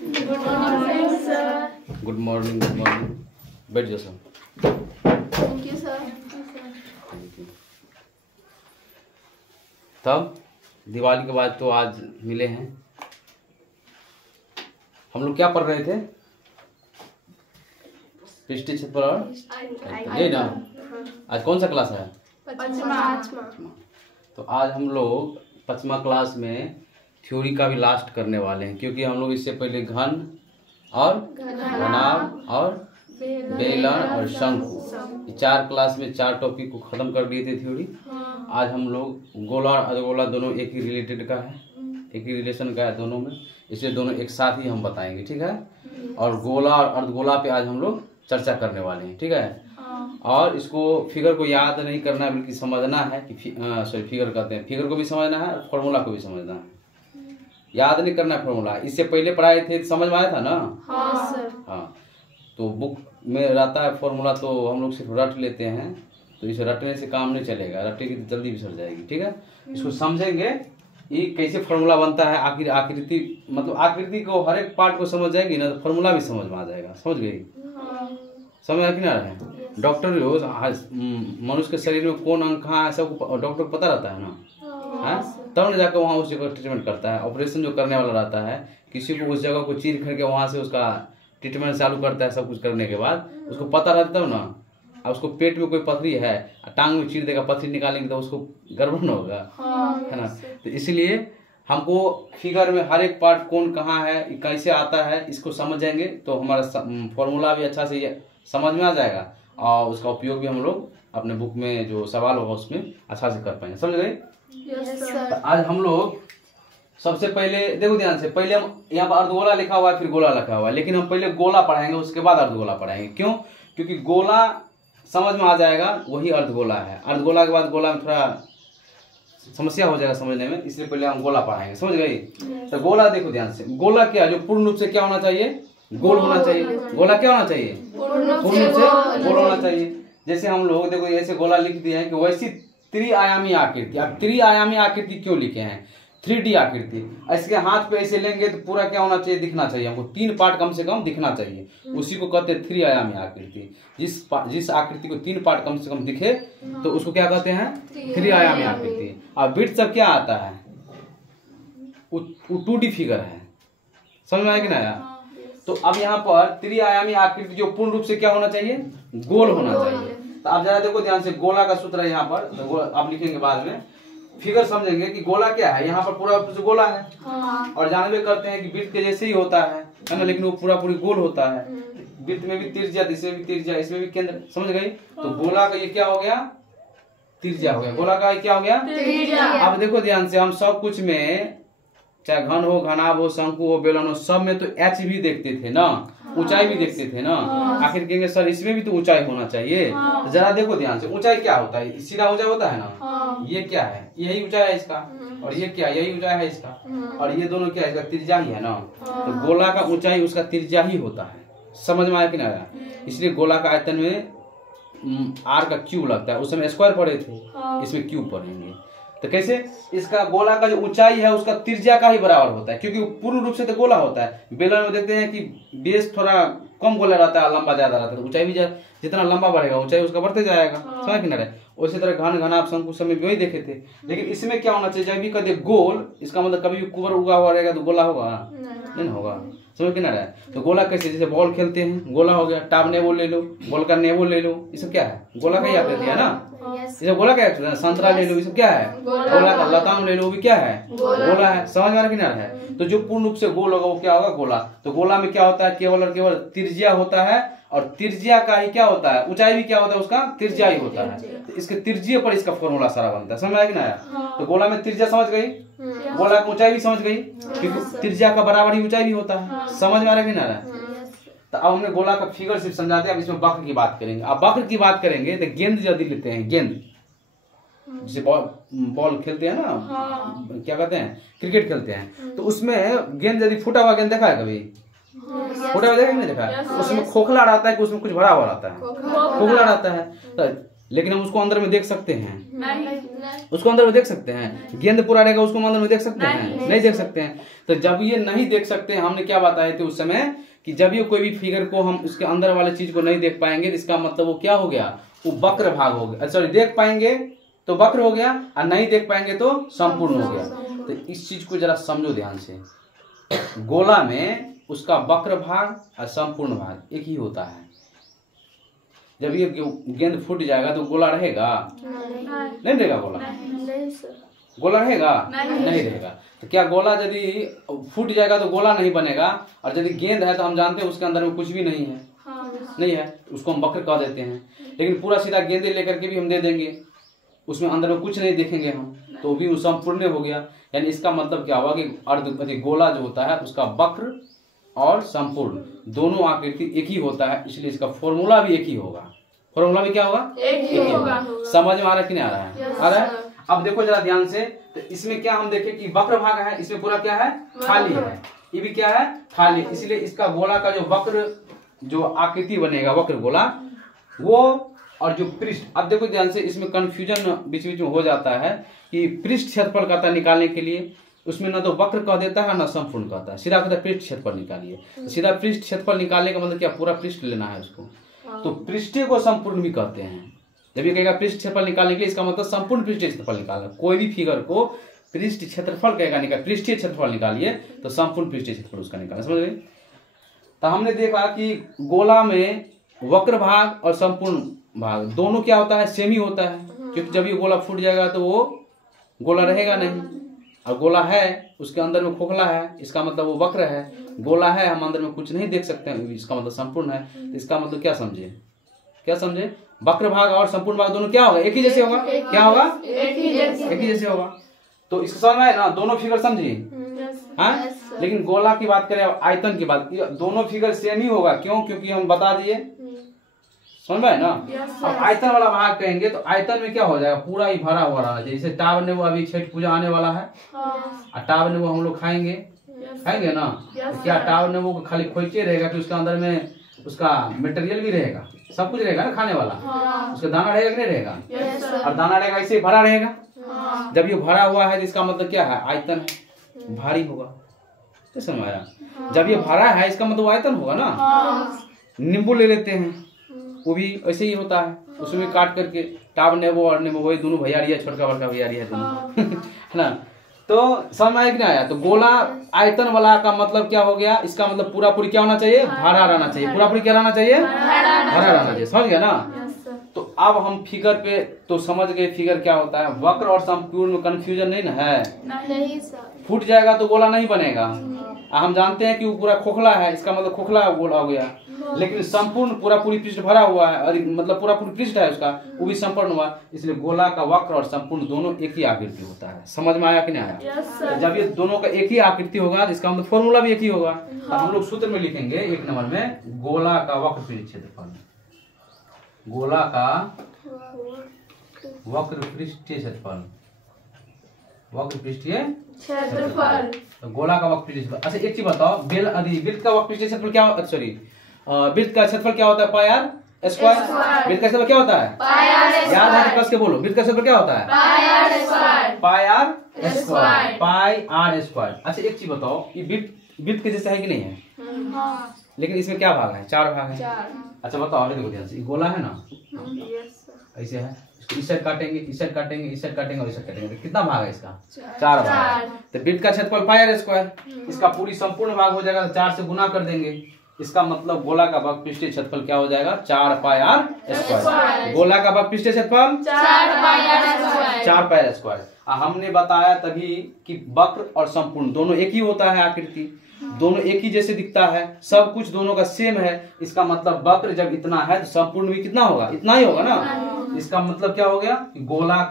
Good morning sir. Good morning, good morning. बैठ जाओ sir. Thank you sir. तब दिवाली के बाद तो आज मिले हैं। हम लोग क्या पढ़ रहे थे? पृष्ठ क्षेत्रफल और यही ना। आज कौन सा क्लास है? पांचवा। तो आज हम लोग 5वां क्लास में थ्योरी का भी लास्ट करने वाले हैं, क्योंकि हम लोग इससे पहले घन और घनाभ और बेलन और शंकु 4 क्लास में 4 टॉपिक को खत्म कर दिए थे थ्योरी। आज हम लोग गोला और अर्धगोला दोनों एक ही रिलेटेड का है, एक ही रिलेशन का है दोनों में, इसलिए दोनों एक साथ ही हम बताएंगे, ठीक है। और गोला और अर्धगोला पे आज हम लोग चर्चा करने वाले हैं, ठीक है। और इसको फिगर को याद नहीं करना है, बल्कि समझना है कि फिगर कहते हैं, फिगर को भी समझना है और फॉर्मूला को भी समझना है। याद नहीं करना है फॉर्मूला। इससे पहले पढ़ाए थे, समझ में आया था ना? हाँ सर। हाँ, तो बुक में रहता है फॉर्मूला, तो हम लोग सिर्फ रट लेते हैं, तो इसे रटने से काम नहीं चलेगा, रटेगी तो जल्दी बिसर जाएगी, ठीक है। इसको समझेंगे ये कैसे फॉर्मूला बनता है, आखिर आकृति, मतलब आकृति को हर एक पार्ट को समझ जाएगी ना, तो फॉर्मूला भी समझ में आ जाएगा। समझ गई? समझ आ कि ना रहे? डॉक्टर हो, मनुष्य के शरीर में कौन अंग कहाँ है सब डॉक्टर को पता रहता है ना, है? तब न जाकर वहाँ उस जगह ट्रीटमेंट करता है। ऑपरेशन जो करने वाला रहता है, किसी को उस जगह को चीर करके वहाँ से उसका ट्रीटमेंट चालू करता है। सब कुछ करने के बाद उसको पता रहता है ना। अब उसको पेट में कोई पथरी है, टांग में चीर देगा, पथरी निकालेंगे तो उसको गड़बड़ न होगा, है ना। तो इसलिए हमको फिगर में हर एक पार्ट कौन कहाँ है, कैसे आता है, इसको समझेंगे तो हमारा फॉर्मूला भी अच्छा से समझ में आ जाएगा और उसका उपयोग भी हम लोग अपने बुक में जो सवाल होगा उसमें अच्छा से कर पाएंगे। समझ गए? तो आज हम लोग सबसे पहले देखो ध्यान से, पहले हम यहाँ पर अर्धगोला लिखा हुआ है, फिर गोला लिखा हुआ है, लेकिन हम पहले गोला पढ़ाएंगे, उसके बाद अर्धगोला पढ़ाएंगे। क्यों? क्योंकि गोला समझ में आ जाएगा, वही अर्धगोला है। अर्धगोला के बाद गोला में थोड़ा समस्या हो जाएगा समझने में, इसलिए पहले हम गोला पढ़ाएंगे। समझ गई? तो गोला देखो ध्यान से, गोला क्या जो पूर्ण रूप से क्या होना चाहिए? गोल होना चाहिए। गोला क्या होना चाहिए? पूर्ण रूप से गोल होना चाहिए। जैसे हम लोग देखो ऐसे गोला लिख दिए हैं कि वैसी त्रिआयामी आकृति। अब त्रिआयामी आकृति क्यों लिखे हैं? 3D आकृति। इसके हाथ पे ऐसे लेंगे तो पूरा क्या होना चाहिए? दिखना चाहिए हमको, 3 पार्ट कम से कम दिखना चाहिए, उसी को कहते हैं त्रिआयामी आकृति। जिस आकृति को 3 पार्ट कम से कम दिखे तो उसको क्या कहते हैं? त्रिआयामी आकृति। अब वृत्त सब क्या आता है? 2D फिगर है। समझ में आया कि नहीं आया? तो अब यहाँ पर त्रिआयामी आकृति जो पूर्ण रूप से क्या होना चाहिए? गोल होना चाहिए। तो आप जरा देखो ध्यान से, गोला का सूत्र है यहाँ पर, तो आप लिखेंगे बाद में, फिगर समझेंगे कि गोला क्या है। यहाँ पर पूरा गोला है, और जानबे करते हैं कि वृत्त के जैसे ही होता है ना, लेकिन वो पूरा पूरी गोल होता है। वृत्त में भी त्रिज्या, इसमें भी त्रिज्या, इसमें भी केंद्र। समझ गई? तो गोला का ये क्या हो गया? त्रिज्या हो गया। गोला का क्या हो गया? अब देखो ध्यान से, हम सब कुछ में, चाहे घन हो, घनाभ हो, शंकु हो, बेलन हो, सब में तो एच भी देखते थे ना, ऊंचाई भी देखते थे ना। आखिर कहेंगे सर इसमें भी तो ऊंचाई होना चाहिए। तो जरा देखो ध्यान से, ऊंचाई क्या होता है? सीधा ऊंचाई होता है ना। ये क्या है? यही ऊंचाई है इसका, और ये क्या? यही ऊंचाई है इसका, और ये दोनों क्या है? इसका त्रिज्या ही है ना। तो गोला का ऊंचाई उसका त्रिज्या ही होता है। समझ में आया कि नहीं आया? इसलिए गोला का आयतन में आर का क्यूब लगता है। उस समय स्क्वायर पढ़े थे, इसमें क्यूब पढ़ेंगे। तो कैसे? इसका गोला का जो ऊंचाई है उसका त्रिज्या का ही बराबर होता है, क्योंकि पूर्ण रूप से तो गोला होता है। बेलन में देखते हैं कि बेस थोड़ा कम गोला रहता है, लंबा ज्यादा रहता है, तो ऊंचाई भी जितना लंबा बढ़ेगा ऊंचाई उसका बढ़ते जाएगा। समझ किनारे? उसी तरह घन, घनाभ, शंकु सब में भी वही देखे थे। लेकिन इसमें क्या होना चाहिए? जब भी कहते गोल, इसका मतलब कभी भी कुबर उगा हुआ रहेगा तो गोला होगा नहीं होगा। समझ किनारे? तो गोला कैसे? जैसे बॉल खेलते हैं, गोला हो गया। टाप नेबो ले लो, बॉल का नेबो ले लो, ये सब क्या है? गोला का ही आकृति है ना। ये गोला क्या है? संतरा ले लो, ये सब क्या है? गोला का। लताम ले लो, वो भी क्या है? गोला है। समझ में किनारा है? तो जो पूर्ण रूप से गोल होगा वो क्या होगा? गोला। तो गोला में क्या होता है? केवल और केवल त्रिज्या होता है, और त्रिज्या का ही क्या होता है? ऊंचाई भी क्या होता है? उसका त्रिज्या ही होता है। तो इसके त्रिज्या पर इसका फॉर्मूला सारा बनता है। समझ में आया कि ना आया? तो गोला में त्रिज्या समझ गई, गोला की ऊंचाई भी समझ गई, क्योंकि त्रिज्या का बराबर ही ऊंचाई भी होता है। समझ में आ रहा है कि ना रहा? तो अब हमने गोला का फिगर सिर्फ समझाते हैं, अब इसमें वक्र की बात करेंगे। अब वक्र की बात करेंगे तो गेंद यदि लेते हैं, गेंद जैसे बॉल खेलते हैं ना, क्या कहते हैं? क्रिकेट खेलते हैं, तो उसमें गेंद यदि फूटा हुआ गेंद देखा है कभी? फूटा हुआ देखा नहीं देखा? उसमें खोखला रहता है कि उसमें कुछ भरा हुआ रहता है? खोखला रहता है। तो लेकिन हम उसको अंदर में देख सकते हैं, नहीं। उसको अंदर में देख सकते हैं। गेंद पूरा रहेगा उसको हम अंदर में देख सकते हैं, नहीं देख सकते हैं। तो जब ये नहीं देख सकते हैं, हमने क्या बताए थे उस समय कि जब ये कोई भी फिगर को हम उसके अंदर वाले चीज को नहीं देख पाएंगे, इसका मतलब वो क्या हो गया, वो वक्र भाग हो गया। सॉरी, देख पाएंगे तो वक्र हो गया और नहीं देख पाएंगे तो संपूर्ण हो गया। तो इस चीज को जरा समझो ध्यान से, गोला में उसका वक्र भाग और संपूर्ण भाग एक ही होता है। जब ये गेंद फूट जाएगा तो गोला रहेगा, नहीं रहेगा गोला, गोला रहेगा, नहीं रहेगा। तो क्या गोला यदि फूट जाएगा तो गोला नहीं बनेगा, और यदि गेंद है तो हम जानते हैं उसके अंदर में कुछ भी नहीं है, नहीं है, उसको हम वक्र कह देते हैं। लेकिन पूरा सीधा गेंदे लेकर के भी हम दे देंगे, उसमें अंदर में कुछ नहीं देखेंगे हम, तो भी संपूर्ण हो गया। यानी इसका मतलब क्या हुआ कि अर्ध गोला जो होता है उसका वक्र और संपूर्ण दोनों आकृति एक ही होता है, इसलिए इसका फॉर्मूला भी एक ही होगा। फॉर्मूला भी क्या होगा, एक ही होगा। समझ में आ रहा है कि नहीं आ रहा है? आ रहा है। अब देखो जरा ध्यान से, तो इसमें क्या हम देखें कि वक्र भाग है, इसमें पूरा क्या है, खाली है, ये भी क्या है, खाली। इसलिए इसका गोला का जो वक्र जो आकृति बनेगा, वक्र गोला, वो और जो पृष्ठ, अब देखो ध्यान से, इसमें कंफ्यूजन बीच बीच में हो जाता है कि पृष्ठ क्षेत्रफल कहता है निकालने के लिए, उसमें न तो वक्र कह देता है न संपूर्ण कहता है, सीधा कहता है पृष्ठ क्षेत्रफल निकालिए। तो सीधा पृष्ठ क्षेत्रफल निकालने का मतलब क्या, पूरा पृष्ठ लेना है उसको, तो पृष्ठीय को संपूर्ण भी कहते हैं। जब ये कहेगा पृष्ठ क्षेत्रफल निकालने के लिए, इसका मतलब संपूर्ण पृष्ठीय क्षेत्रफल निकालना। कोई भी फिगर को पृष्ठ क्षेत्रफल कहेगा निकाल, पृष्ठीय क्षेत्रफल निकालिए तो संपूर्ण पृष्ठीय क्षेत्रफल उसका निकालना, समझ गए। तो हमने देखा कि गोला में वक्र भाग और संपूर्ण भाग दोनों क्या होता है, सेम ही होता है, क्योंकि जब ये गोला फूट जाएगा तो वो गोला रहेगा नहीं, और गोला है उसके अंदर में खोखला है, इसका मतलब वो वक्र है। गोला है, हम अंदर में कुछ नहीं देख सकते हैं, इसका मतलब संपूर्ण है। तो इसका मतलब क्या समझे, क्या समझे, वक्र भाग और संपूर्ण भाग दोनों क्या होगा, एक ही जैसे होगा। क्या होगा, एक ही जैसे होगा। तो इसका समझ में आया ना, दोनों फिगर समझिए। हाँ, लेकिन गोला की बात करें, आयतन की बात, दोनों फिगर सेम ही होगा। क्यों, क्योंकि हम बता दिए, समझ में ना। अब आयतन वाला भाग कहेंगे तो आयतन में क्या हो जाएगा, पूरा ही भरा हुआ रहना चाहिए। जैसे टावर ने वो अभी छठ पूजा आने वाला है, और टावर ने वो हम लोग खाएंगे ना, तो क्या टावर ने वो खाली खोइचे रहेगा कि उसके अंदर में उसका मटेरियल भी रहेगा, सब कुछ रहेगा ना खाने वाला, उसका दाना रहेगा कि नहीं रहेगा, और दाना रहेगा ऐसे भरा रहेगा। जब ये भरा हुआ है तो इसका मतलब क्या है, आयतन है, भारी होगा। तो समझ आया, जब ये भरा है इसका मतलब आयतन होगा ना। नींबू ले लेते हैं, वो भी ऐसे ही होता है, उसमें काट करके टाब नेबो और नेबो वही दोनों भैयारी है, छोटका बड़का भैयारी है दोनों है ना। तो समझ में आया कि नहीं आया। तो गोला आयतन वाला का मतलब क्या हो गया, इसका मतलब पूरा पूरी क्या होना चाहिए, भरा रहना चाहिए, पूरा पूरी क्या रहना चाहिए, भरा रहना चाहिए, समझ गया ना। तो अब हम फिगर पे तो समझ गए फिगर क्या होता है। वक्र और संपूर्ण में कंफ्यूजन नहीं ना है, नहीं सर। फूट जाएगा तो गोला नहीं बनेगा। हम जानते हैं कि वो पूरा खोखला है, इसका मतलब खोखला गोला हो गया। लेकिन संपूर्ण पूरा पूरी पृष्ठ भरा हुआ है, और मतलब पूरा पूरी पृष्ठ है उसका, वो भी संपूर्ण हुआ। इसलिए गोला का वक्र और संपूर्ण दोनों एक ही आकृति होता है। समझ में आया कि नहीं आया। तो जब ये दोनों का एक ही आकृति होगा तो इसका मतलब फॉर्मूला भी एक ही होगा। अब हम लोग सूत्र में लिखेंगे 1 नंबर में, गोला का वक्र पृष्ठ क्षेत्रफल, गोला का वक्र पृष्ठीय क्षेत्रफल, वक्र पृष्ठीय क्षेत्रफल, गोला का वक्र पृष्ठीय क्षेत्रफल। अच्छा एक चीज बताओ, वृत्त का वक्र पृष्ठीय क्षेत्रफल क्या, सॉरी वृत्त का क्षेत्रफल क्या होता है, पाई आर स्क्वायर। वृत्त का क्षेत्रफल क्या होता है, पाई आर स्क्वायर। याद है तो कस के बोलो, वृत्त का क्षेत्रफल क्या होता है, pi r square, pi r square, pi r square. अच्छा एक चीज बताओ, ये वृत्त के जैसा है कि नहीं है, लेकिन इसमें क्या भाग है, 4 भाग है। अच्छा बताओ, देखो ध्यान से, गोला है ना, ऐसे है, इस साइड काटेंगे, इस साइड काटेंगे, इस साइड काटेंगे और इस साइड काटेंगे, कितना भाग है इसका, 4 भाग। तो वृत्त का क्षेत्रफल पाई आर स्क्वायर, इसका पूरी संपूर्ण भाग हो जाएगा तो 4 से गुना कर देंगे। इसका मतलब गोला का वक्र पृष्ठीय क्षेत्रफल क्या हो जाएगा, 4 पाई आर स्क्वायर। गोला का वक्र पृष्ठीय क्षेत्रफल 4 pi r square, 4 pi r square. हमने बताया तभी कि वक्र और संपूर्ण दोनों एक ही होता है, आकृति दोनों एक ही जैसे दिखता है, सब कुछ दोनों का सेम है। इसका मतलब वक्र जब इतना है तो संपूर्ण भी कितना होगा, इतना ही होगा ना। इसका मतलब क्या हो गया कि गोला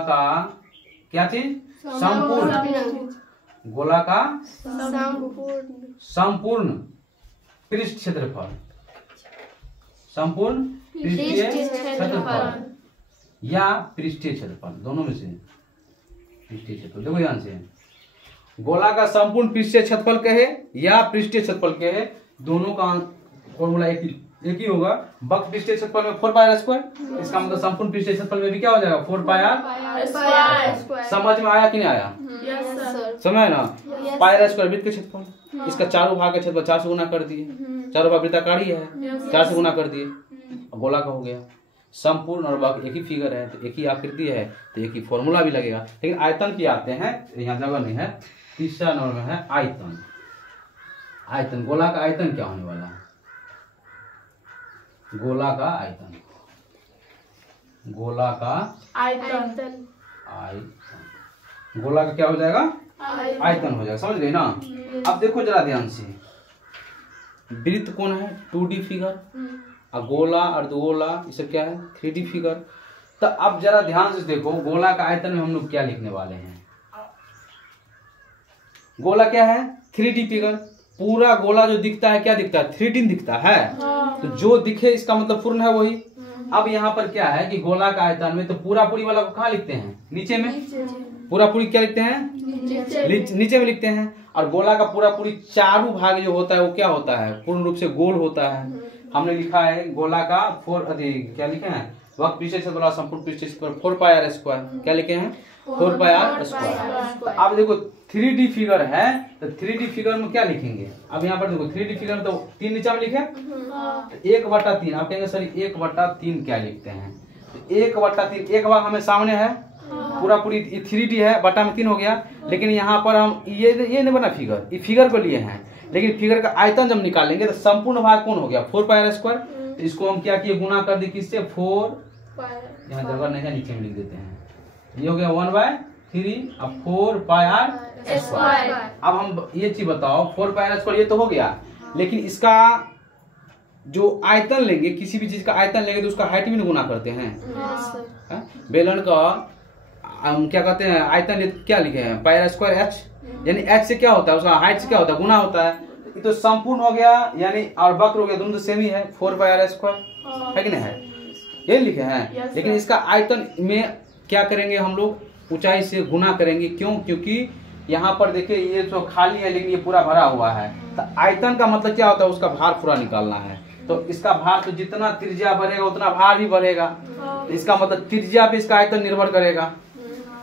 का क्या चीज, संपूर्ण, गोला का संपूर्ण पृष्ठ क्षेत्रफल, संपूर्ण पृष्ठीय क्षेत्रफल या पृष्ठीय क्षेत्रफल, दोनों में से पृष्ठीय क्षेत्रफल। देखो ध्यान से, गोला का संपूर्ण पृष्ठीय क्षेत्रफल कहे या पृष्ठीय क्षेत्रफल कहे, दोनों का फॉर्मूला एक एक ही होगा। वक्र पृष्ठीय क्षेत्रफल में 4 पाई आर स्क्वायर, इसका मतलब संपूर्ण पृष्ठीय क्षेत्रफल में भी क्या हो जाएगा 4 पाई आर स्क्वायर। समझ में आया कि नहीं आया? Yes sir. समझ आया ना? पाई आर स्क्वायर वृत्त का क्षेत्रफल, इसका चारों भाग का क्षेत्रफल 4 से गुना कर दिए, चारों भाग वृत्ताकार ही है, 4 से गुना कर दिए, गोला का हो गया। संपूर्ण और वक्र एक ही फिगर है तो एक ही आकृति है तो एक ही फॉर्मूला भी लगेगा। लेकिन आयतन की आते हैं, यहाँ जगह नहीं है। तीसरा नंबर में है आयतन। आयतन, गोला का आयतन क्या होने वाला है? गोला का आयतन, गोला का आयतन। आयतन, गोला का क्या हो जाएगा? आयतन हो जाएगा। समझ गए ना? अब देखो जरा ध्यान से, वृत्त कौन है 2D फिगर, और गोला अर्धगोला ये सब क्या है 3D फिगर। तो अब जरा ध्यान से देखो, गोला का आयतन में हम लोग क्या लिखने वाले हैं? गोला क्या है 3D फिगर, पूरा गोला जो दिखता है क्या दिखता है 3D दिखता है। तो जो दिखे इसका मतलब पूर्ण है वही। अब यहाँ पर क्या है कि गोला का आयतन में तो पूरा पूरी वाला को कहाँ लिखते हैं? नीचे में। पूरा पूरी क्या लिखते हैं? नीचे में लिखते हैं। और गोला का पूरा पूरी चारों भाग जो होता है वो क्या होता है? पूर्ण रूप से गोल होता है। हमने लिखा है गोला का क्या लिखे हैं? वक्र पृष्ठीय क्षेत्रफल संपूर्ण पृष्ठीय क्षेत्रफल 4 पाई आर स्क्वायर। क्या लिखे हैं? 4 पाई आर स्क्वायर। अब देखो 3D फिगर है तो 3D फिगर में क्या लिखेंगे? अब यहाँ पर देखो 3D फिगर में तो 3 नीचे में लिखे, 1/3। आप कहेंगे सर 1/3 क्या लिखते हैं? तो 1/3, एक भाग हमें सामने है, पूरा पूरी 3D है, बटा में 3 हो गया। लेकिन यहाँ पर हम ये नहीं बना फिगर, ये फिगर को लिए हैं, लेकिन फिगर का आयतन जब निकालेंगे तो संपूर्ण भाग कौन हो गया 4 पाई आर स्क्वायर। तो इसको हम क्या किए? गुना कर दिए किससे? 4, यहाँ जगह नहीं है नीचे में लिख देते हैं, ये हो गया 1/3 अब 4 पाई आर स्क्वायर। अब हम ये चीज बताओ 4 पाई आर स्क्वायर ये तो हो गया, लेकिन इसका जो आयतन लेंगे, किसी भी चीज का आयतन लेंगे तो उसका हाइट भी गुना करते हैं। बेलन का हम क्या कहते हैं आयतन क्या लिखे हैं? पाई आर स्क्वायर एच, यानी एच से क्या होता है उसका हाइट से क्या होता है? गुना होता है। ये तो संपूर्ण हो गया, यानी और वक्र हो गया, दोनों तो सेम ही है 4 पाई आर स्क्वायर है कि नहीं है? ये लिखे हैं। लेकिन इसका आयतन में क्या करेंगे हम लोग? ऊंचाई से गुना करेंगे। क्यों? क्योंकि यहाँ पर देखिए ये तो खाली है लेकिन ये पूरा भरा हुआ है। तो आयतन का मतलब क्या होता है? उसका भार पूरा निकालना है। तो इसका भार तो जितना त्रिज्या बढ़ेगा उतना भार भी बढ़ेगा। तो इसका मतलब त्रिज्या पे इसका आयतन निर्भर करेगा।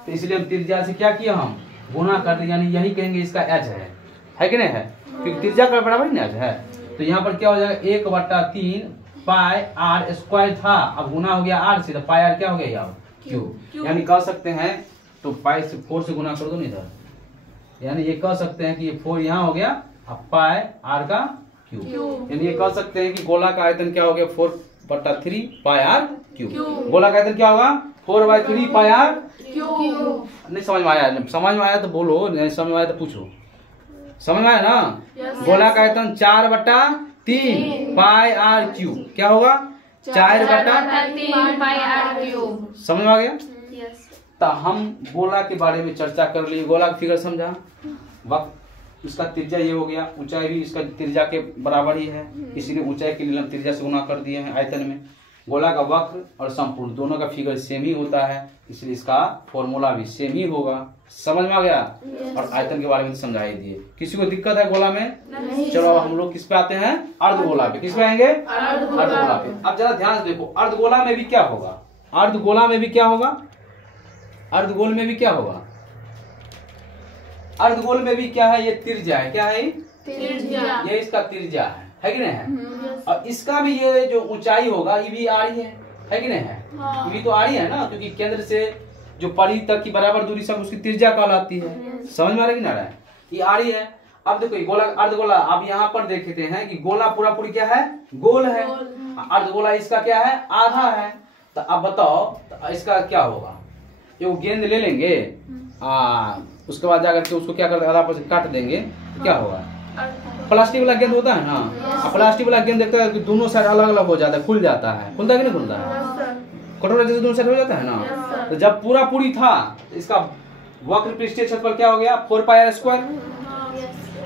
तो इसलिए हम त्रिज्या से क्या किया? हम गुना कर दिया, यानी यही कहेंगे इसका एच है कि नहीं है? क्योंकि त्रिज्या का बराबर ही एच है। तो यहाँ पर क्या हो जाएगा 1/3 पाई आर स्क्वायर था, अब गुना हो गया आर से, तो पाई आर क्या हो गया क्यू। यानी कह सकते हैं तो पाई से 4 से गुना कर दो इधर, यानी ये कह सकते हैं कि ये 4 यहाँ हो गया, अब पाई आर का क्यू। यानी ये कह सकते हैं कि गोला का आयतन क्या हो गया 4/3 पाई आर क्यू। गोला का आयतन क्या होगा 4/3 पाई आर क्यू। नहीं समझ में आया? समझ में आया तो बोलो, नहीं समझ में आया तो पूछो। समझ में आया ना? गोला का आयतन 4/3 पाई आर क्यू क्या होगा? 4/3 पाई आर क्यू। समझ में आ गया? तो हम गोला के बारे में चर्चा कर लिए, गोला का फिगर समझा, वक्त इसका त्रिज्या ये हो गया, ऊंचाई भी इसका त्रिज्या के बराबर ही है, इसीलिए ऊंचाई के लिए हम त्रिज्या से गुना कर दिए हैं आयतन में। गोला का वक्र और संपूर्ण दोनों का फिगर सेम ही होता है, इसलिए इसका फॉर्मूला भी सेम ही होगा। समझ में आ गया? और आयतन के बारे में समझा ही दिए। किसी को दिक्कत है गोला में? चलो हम लोग किस पे आते हैं? अर्धगोला पे। किस पे आएंगे? अर्धगोला पे। अब जरा ध्यान से देखो, अर्धगोला में भी क्या होगा? अर्धगोला में भी क्या होगा? अर्धगोल में भी क्या होगा? अर्धगोल में भी क्या है? ये त्रिज्या है। क्या है? त्रिज्या। ये इसका त्रिज्या है कि नहीं है? और इसका भी ये जो ऊंचाई होगा ये भी आड़ी है कि नहीं है? ये भी तो आड़ी है ना, क्योंकि केंद्र से जो परिधि तक की बराबर दूरी सब उसकी त्रिज्या कहलाती है। समझ में आ रहा है कि ना रहा है? ये आड़ी है। अब देखो ये गोला अर्धगोला, आप यहाँ पर देखते हैं कि गोला पूरा पूरी क्या है? गोल है। अर्धगोला इसका क्या है? आधा है। तो अब बताओ तो इसका क्या होगा? ये गेंद ले लेंगे, उसके बाद जाकर के उसको क्या करते आधा पर से काट देंगे तो क्या होगा? प्लास्टिक वाला गेंद होता है ना, प्लास्टिक वाला गेंद देखता है कि दोनों साइड अलग अलग हो जाता है, खुल जाता है, खुलता है कि नहीं खुलता है? कटोरा जैसे दोनों साइड हो जाता है ना। तो जब पूरा पूरी था तो इसका वक्र पृष्ठीय क्षेत्रफल क्या हो गया? 4 पाई आर स्क्वायर।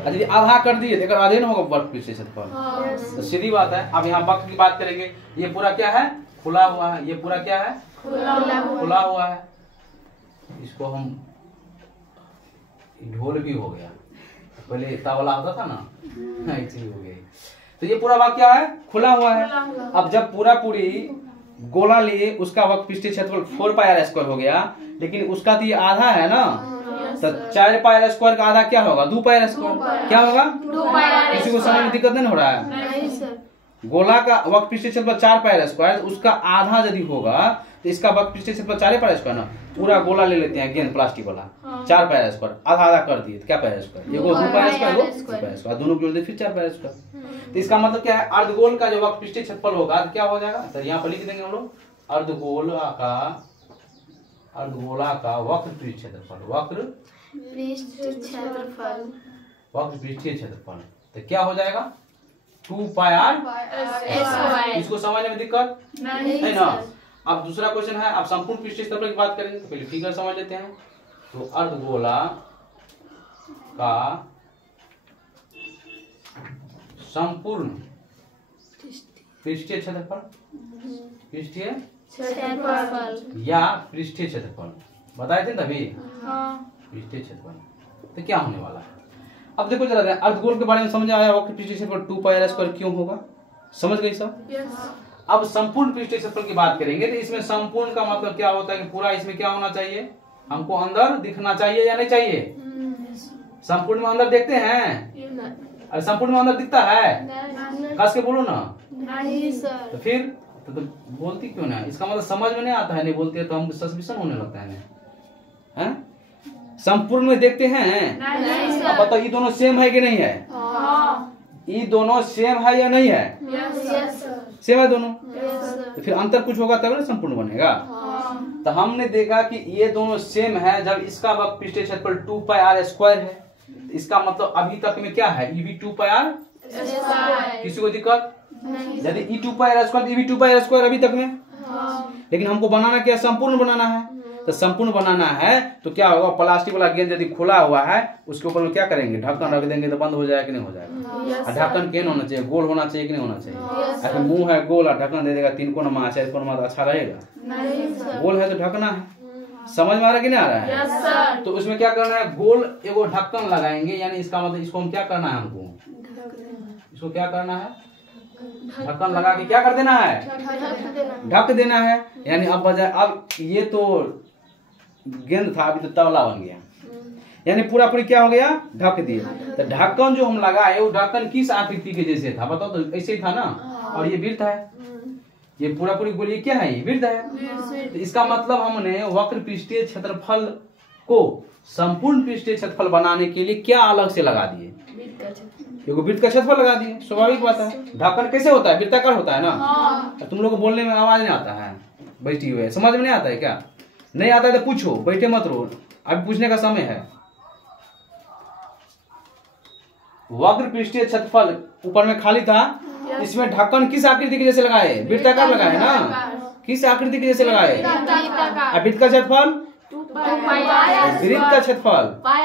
यदि आधा कर दिए तो आधे न होगा वक्र पृष्ठीय क्षेत्रफल, तो सीधी बात है। अब यहाँ वक्र की बात करेंगे, ये पूरा क्या है? खुला हुआ है। ये पूरा क्या है? खुला हुआ है। इसको हम ढोल भी हो गया, पहले तबला होता था ना, इसलिए हो गया। तो ये पूरा भाग क्या है, खुला हुआ है। अब जब पूरा पूरी गोला लिए उसका वक्त पृष्ठीय क्षेत्रफल 4 पाई आर स्क्वायर हो गया, लेकिन उसका तो ये आधा है ना, तो 4 पाई आर स्क्वायर का आधा क्या होगा, 2 पाई आर स्क्वायर। क्या होगा, 2 पाई आर किसी को समझ में दिक्कत नहीं हो रहा है? नहीं सर। गोला का वक्त पृष्ठीय क्षेत्रफल 4 पाई आर स्क्वायर, उसका आधा यदि होगा तो इसका वक्त पृष्ठीय क्षेत्रफल 4 पाई आर स्क्वायर ना। पूरा गोला ले लेते हैं गेंद प्लास्टिक वाला, 4 पाई आर स्क्वायर, आधा आधा कर दिए तो क्या पाई आर स्क्वायर, एगो 2 pi r square, 2 pi r square, दोनों जोड़ दे फिर 4 पाई आर स्क्वायर। तो इसका मतलब क्या है, अर्धगोल का जो वक्त पृष्ठीय क्षेत्रफल होगा तो क्या हो जाएगा, तो यहाँ पर लिख देंगे हम लोग अर्धगोला का वक्र पृष्ठीय क्षेत्रफल, वक्र पृष्ठीय क्षेत्रफल। तो क्या हो जाएगा, 2 पाई आर स्क्वायर। इसको समझने में दिक्कत नहीं ना। अब दूसरा क्वेश्चन है, आप संपूर्ण पृष्ठीय क्षेत्रफल की बात करेंगे तो पहले फिगर समझ लेते हैं। तो अर्धगोला का संपूर्ण पृष्ठीय क्षेत्रफल, पृष्ठीय या पृष्ठीय क्षेत्रफल बताए थे तभी, पृष्ठीय क्षेत्रफल। तो क्या होने वाला है, अब देखो जरा अर्धगोल के बारे में समझ आया, वक्र पृष्ठीय क्षेत्रफल 2 पाई आर स्क्वायर क्यों होगा, समझ गई सब? अब संपूर्ण पृष्ठीय क्षेत्रफल की बात करेंगे तो इसमें संपूर्ण का मतलब क्या होता है कि पूरा इसमें क्या होना चाहिए, हमको अंदर दिखना चाहिए या नहीं चाहिए? संपूर्ण में अंदर देखते हैं, अरे संपूर्ण में अंदर दिखता है, खास के बोलो ना। नहीं सर। तो फिर तो बोलती क्यों ना, इसका मतलब समझ में नहीं आता है, नहीं बोलती है तो हम सस्पिशन होने लगता है, हैं? संपूर्ण में देखते हैं, नहीं सर। अब बताओ ये दोनों सेम है कि नहीं है? ये दोनों सेम है या नहीं है? सेम है दोनों। तो फिर अंतर कुछ होगा तब ना संपूर्ण बनेगा। तो हमने देखा कि ये दोनों सेम है जब इसका वक्त पृष्ठीय क्षेत्रफल 2 पाई आर स्क्वायर है, इसका मतलब अभी तक में क्या है, ये भी 2 पाई आर, किसी को दिक्कत? यदि ई 2 पाई आर स्क्वायर, ये भी 2 पाई आर स्क्वायर अभी तक में। लेकिन हमको बनाना क्या, संपूर्ण बनाना है। तो संपूर्ण बनाना है तो क्या होगा, प्लास्टिक वाला गेंद यदि खुला हुआ है उसके ऊपर में क्या करेंगे, ढक्कन रख देंगे तो बंद हो जाएगा कि नहीं हो जाएगा? ढक्कन केन होना चाहिए, गोल होना चाहिए कि नहीं होना चाहिए? अगर मुंह है गोल और ढक्कन दे देगा 3 कोना 4 कोना तो अच्छा रहेगा? गोल है तो ढकना है, समझ में आ रहा है कि नहीं आ रहा है? तो उसमें क्या करना है, गोल एगो ढक्कन लगाएंगे, यानी इसका मतलब इसको हम क्या करना है, हमको इसको क्या करना है, ढक्कन लगा के क्या कर देना है, ढक देना है। यानी अब बजाय, अब ये तो गेंद था अभी तो तबला बन गया, यानी पूरा पूरी क्या हो गया, ढक दिए। तो ढक्कन जो हम लगाए वो ढक्कन किस आकृति के जैसे था बताओ, तो ऐसे ही था ना, और ये वृत्त है, ये पूरा पूरी गोली क्या है, ये वृत्त है। तो इसका मतलब हमने वक्र पृष्ठीय क्षेत्रफल को संपूर्ण पृष्ठीय क्षेत्रफल बनाने के लिए क्या अलग से लगा दिए, एगो वृत्त का क्षेत्रफल लगा दिए। स्वाभाविक बात है, ढक्कन कैसे होता है, वृत्ताकार होता है ना। तुम लोग को बोलने में आवाज नहीं आता है, बैठी हुए समझ में नहीं आता है क्या? नहीं आता है तो पूछो, बैठे मत रहो, अभी पूछने का समय है। वक्र पृष्ठीय क्षेत्रफल ऊपर में खाली था, इसमें ढक्कन किस आकृति के जैसे लगाए, वृत्ताकार लगाए ना, किस आकृति के जैसे लगाए, वृत्त का क्षेत्रफल, वृत्त का क्षेत्रफल पाई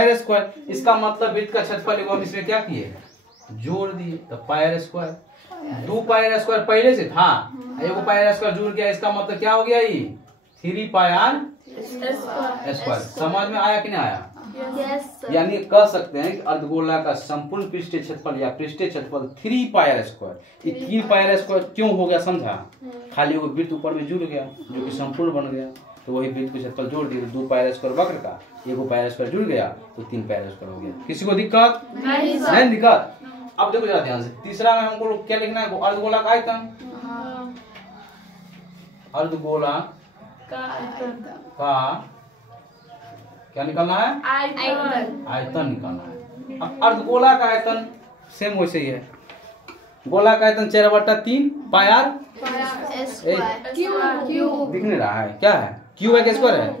आर स्क्वायर। इसका मतलब वृत्त का क्षेत्रफल हम इसमें क्या किए, जोड़ दिए, तो pi r square. 2 pi r square पहले से था, एगो पाई आर स्क्वायर जुड़ गया, इसका मतलब क्या हो गया, ये 3 पाई आर स्क्वायर। समझ में आया कि नहीं आया? यानी कह सकते हैं कि अर्धगोला का संपूर्ण पृष्ठीय क्षेत्रफल या पृष्ठीय क्षेत्रफल 3 pi r square. 3 pi r square क्यों हो गया समझा, खाली एगो वृत्त ऊपर में जुड़ गया जो कि संपूर्ण बन गया, तो वही वृत्त के क्षेत्रफल जोड़ दिए, 2 पाई आर स्क्वायर वक्र का, एगो पाई आर स्क्वायर जुड़ गया तो 3 पाई आर स्क्वायर हो गया। किसी को दिक्कत नहीं दिक्कत? अब देखो जरा ध्यान से, तीसरा में हमको क्या लिखना है, अर्धगोला का आयतन, अर्धगोला का क्या निकालना है, आयतन निकालना है। अब अर्धगोला का आयतन सेम वैसे ही है, गोला का आयतन 4/3 पाई आर दिख नहीं रहा है, क्या है, क्यू है कि स्क्वायर है,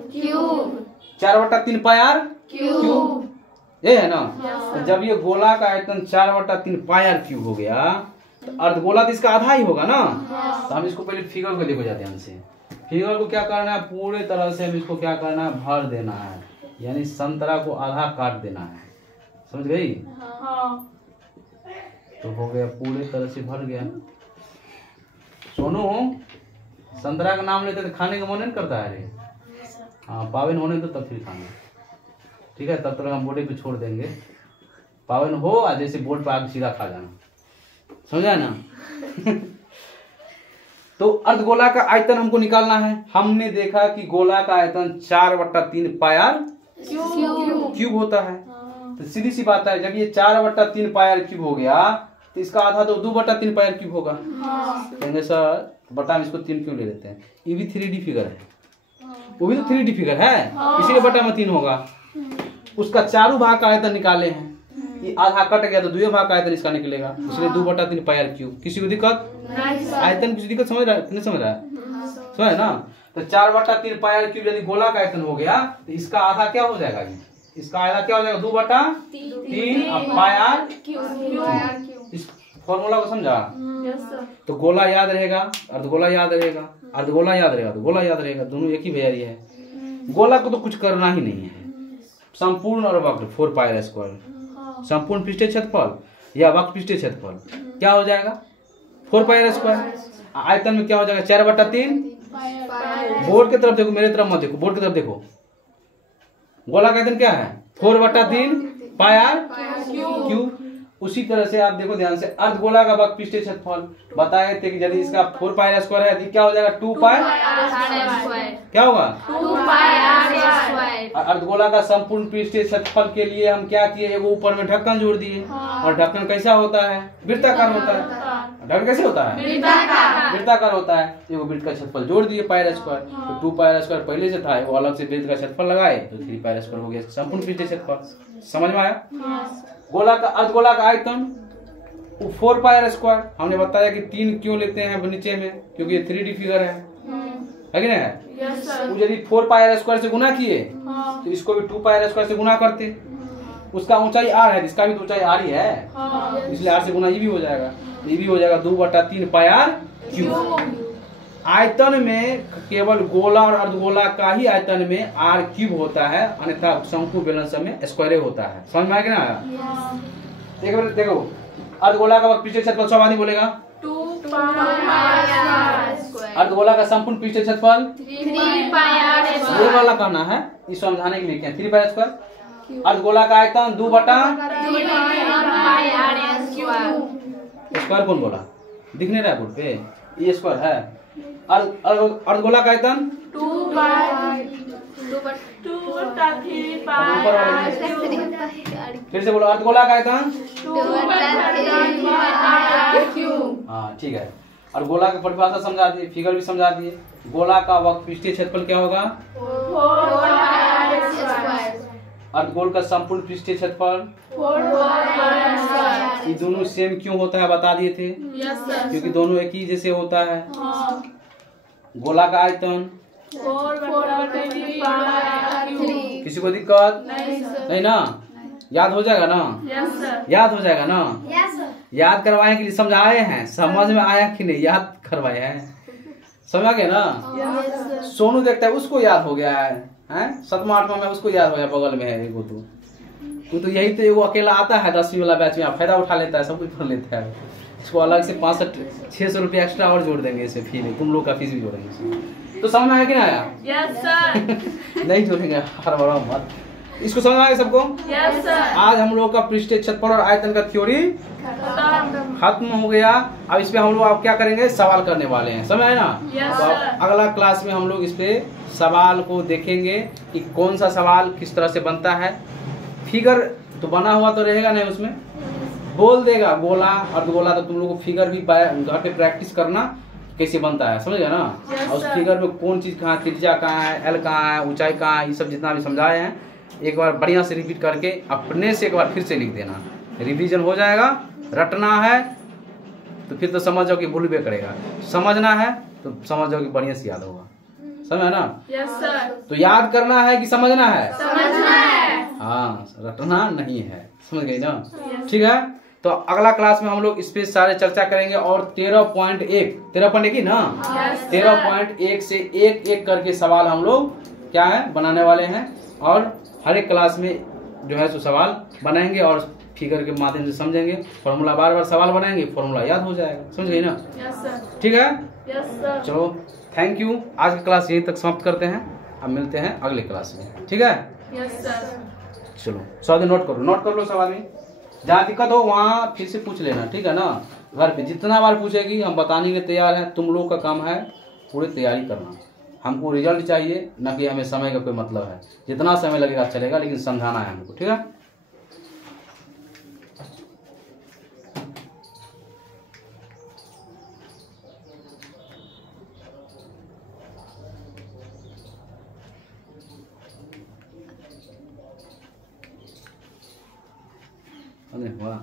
4/3 पाई आर क्यूब, ये है ना। तो जब ये गोला का आयतन 4/3 पाई आर क्यूब हो गया तो अर्धगोला तो इसका आधा ही होगा ना। तो हम इसको पहले फिगर को देखो जाते ध्यान से, फिगर को क्या करना है, पूरे तरह से हम इसको क्या करना है, भर देना है, यानी संतरा को आधा काट देना है, समझ गई? तो हो गया, पूरे तरह से भर गया। सोनू, संतरा का नाम लेते तो खाने का मन नहीं करता है रे, हाँ पावन होने तो तब फिर खाना, ठीक है, तब तक हम बोर्डे पे छोड़ देंगे। पावन हो और जैसे बोर्ड पर आगे सीधा खा जाना, समझा ना। तो अर्धगोला का आयतन हमको निकालना है। हमने देखा कि गोला का आयतन 4/3 पाई आर क्यूब होता है। तो सीधी सी बात है, जब ये 4/3 पाई आर क्यूब हो गया तो इसका आधा तो 2/3 पाई आर क्यूब होगा। कहेंगे सर बटा में इसको 3 क्यों ले लेते हैं, ये भी 3D फिगर है, वो भी तो 3D फिगर है, इसीलिए बटा में 3 होगा। उसका चारों भाग का आयतन निकाले हैं, ये आधा कट गया तो 2 भाग का आयतन इसका निकलेगा, इसलिए 2/3 पाई आर क्यूब। किसी को दिक्कत? आयतन किसी दिक्कत समझ रहा है नहीं? समझ रहा है, समझ ना। तो 4/3 पाई आर क्यूब यदि गोला का आयतन हो गया तो इसका आधा क्या हो जाएगा, इसका आधा क्या हो जाएगा 2/3 पाई आर क्यूब। इस फॉर्मूला को समझा? तो गोला याद रहेगा, अर्धगोला याद रहेगा, अर्धगोला याद रहेगा तो गोला याद रहेगा, दोनों एक ही भैयारी है। गोला को तो कुछ करना ही नहीं है, संपूर्ण और वक्र 4 पाई आर स्क्वायर, संपूर्ण पृष्ठीय क्षेत्रफल या वक्र पृष्ठीय क्षेत्रफल क्या हो जाएगा 4 पाई आर स्क्वायर। आयतन में क्या हो जाएगा 4/3। बोर्ड की तरफ देखो, मेरे तरफ मत देखो, बोर्ड की तरफ देखो। गोला का आयतन क्या है 4/3 पाई आर क्यूब। उसी तरह से आप देखो ध्यान से, अर्धगोला का वक्र पृष्ठीय क्षेत्रफल बताए थे कि यदि इसका 4 पाई आर स्क्वायर है तो क्या हो जाएगा 2 पाई, क्या होगा 2 पाई आर स्क्वायर। अर्धगोला का संपूर्ण पृष्ठीय क्षेत्रफल के लिए हम क्या किए, एगो ऊपर में ढक्कन जोड़ दिए। और ढक्कन कैसा होता है, वृत्ताकार होता है। ढक्कन कैसे होता है, वृत्ताकार होता है। एगो वृत्त का क्षेत्रफल जोड़ दिए पाई आर स्क्वायर, तो 2 पाई आर स्क्वायर पहले से था, वो अलग से वृत्त का क्षेत्रफल लगाए तो 3 पाई आर स्क्वायर हो गया संपूर्ण पृष्ठीय क्षेत्रफल। समझ में आया? गोला का अर्धगोला का आयतन 4 पाई आर स्क्वायर। हमने बताया कि 3 क्यों लेते हैं नीचे में, क्योंकि ये 3D फिगर है कि नहीं है। यदि 4 पाई आर स्क्वायर से गुना किए तो इसको भी 2 पाई आर स्क्वायर से गुना करते। उसका ऊंचाई r है, इसका भी तो ऊंचाई r ही है, इसलिए r से गुना ये भी हो जाएगा, ये भी हो जाएगा 2/3 पाई आर क्यूब। आयतन में केवल गोला और अर्धगोला का ही आयतन में r क्यूब होता है, अन्यथा शंकु बेलन सब में स्क्वायर होता है। समझ में आया कि ना आया? एक बार देखो, अर्धगोला का पृष्ठीय क्षेत्रफल सब आदमी बोलेगा 2 पाई आर स्क्वायर। अर्धगोला का संपूर्ण पृष्ठीय क्षेत्रफल 3 पाई आर ये स्क्वायर। वाला कहना है, इस समझाने के लिए क्या 3 पाई आर स्क्वायर। अर्धगोला का आयतन 2/3 पाई आर स्क्वायर। स्क्वायर कौन बोला, दिख नहीं रहा है बोर्ड पे, ये स्क्वायर है। अर्धगोला का आयतन 2 पाई 2/3 पाई आर क्यूब। फिर से बोलो, अर्धगोला का आयतन 2/3 पाई आर क्यूब। हाँ ठीक है। और गोला की परिभाषा समझा दिए, फिगर भी समझा दिए। गोला का वक्र पृष्ठीय क्षेत्रफल क्या होगा 4 पाई आर स्क्वायर। अर्धगोल का संपूर्ण पृष्ठीय क्षेत्रफल 4 पाई आर स्क्वायर। ये दोनों सेम क्यों होता है बता दिए थे, यस सर। क्योंकि दोनों एक ही जैसे होता है। हाँ। गोला का आयतन 4/3 पाई आर क्यूब। किसी को दिक्कत नहीं सर। नहीं ना, याद हो जाएगा ना, यस सर। याद हो जाएगा ना। Yes sir. याद करवाए के लिए समझाए हैं, समझ में आया कि नहीं, याद करवाए हैं, समझ आ गया ना। Yes sir. सोनू देखता है उसको याद हो गया है, हैं 7वां 8वां में उसको याद हो गया, बगल में है एगो तू तो यही तो एगो अकेला आता है 10वीं वाला बैच में, फायदा उठा लेता है, सब कुछ कर लेता है। इसको अलग से 600 रुपया एक्स्ट्रा और जोड़ देंगे इसे फी में, तुम लोग का फीस भी जोड़ेंगे इसमें। तो समझ में आया कि ना आया? Yes sir. नहीं जोड़ेंगे, हर बार मत। इसको समझ में आया सबको? Yes sir. आज हम लोग का पृष्ठीय क्षेत्रफल और आयतन का थ्योरी खत्म हो गया। अब इस पे हम लोग आप क्या करेंगे, सवाल करने वाले हैं, समझ आए ना। Yes, तो sir. अगला क्लास में हम लोग इस पे सवाल को देखेंगे कि कौन सा सवाल किस तरह से बनता है। फिगर तो बना हुआ तो रहेगा नहीं, उसमें बोल देगा गोला अर्धगोला, तो तुम लोग को फिगर भी घर पे प्रैक्टिस करना कैसे बनता है, समझ गया ना। Yes, और उस sir. फिगर में कौन चीज कहाँ, त्रिज्या कहाँ है, एल कहाँ है, ऊंचाई कहाँ है, ये सब जितना भी समझाए हैं एक बार बढ़िया से रिपीट करके अपने से एक बार फिर से लिख देना, रिवीजन हो जाएगा। रटना है तो फिर तो समझ जाओ कि भूलबे करेगा, समझना है तो समझ जाओ कि बढ़िया से याद होगा, समझा ना। Yes sir. तो याद करना है कि समझना है, समझना है। हाँ रटना नहीं है, समझ गई ना। ठीक है, तो अगला क्लास में हम लोग इस पे सारे चर्चा करेंगे और 13.1 ही ना, 13.1 से एक एक करके सवाल हम लोग क्या है बनाने वाले हैं, और हर एक क्लास में जो है सो सवाल बनाएंगे और फिगर के माध्यम से समझेंगे, फॉर्मूला बार बार सवाल बनाएंगे, फॉर्मूला याद हो जाएगा, समझ गई ना। Yes sir. ठीक है, यस सर। चलो थैंक यू, आज की क्लास यहीं तक समाप्त करते हैं, अब मिलते हैं अगले क्लास में, ठीक है। Yes sir. चलो सब नोट कर लो सब आदमी। जहाँ दिक्कत हो वहाँ फिर से पूछ लेना, ठीक है ना। घर पे जितना बार पूछेगी हम बताने के तैयार हैं। तुम लोग का काम है पूरी तैयारी करना, हमको रिजल्ट चाहिए, ना कि हमें समय का कोई मतलब है। जितना समय लगेगा चलेगा, लेकिन समझाना है हमको, ठीक है। अरे वाह।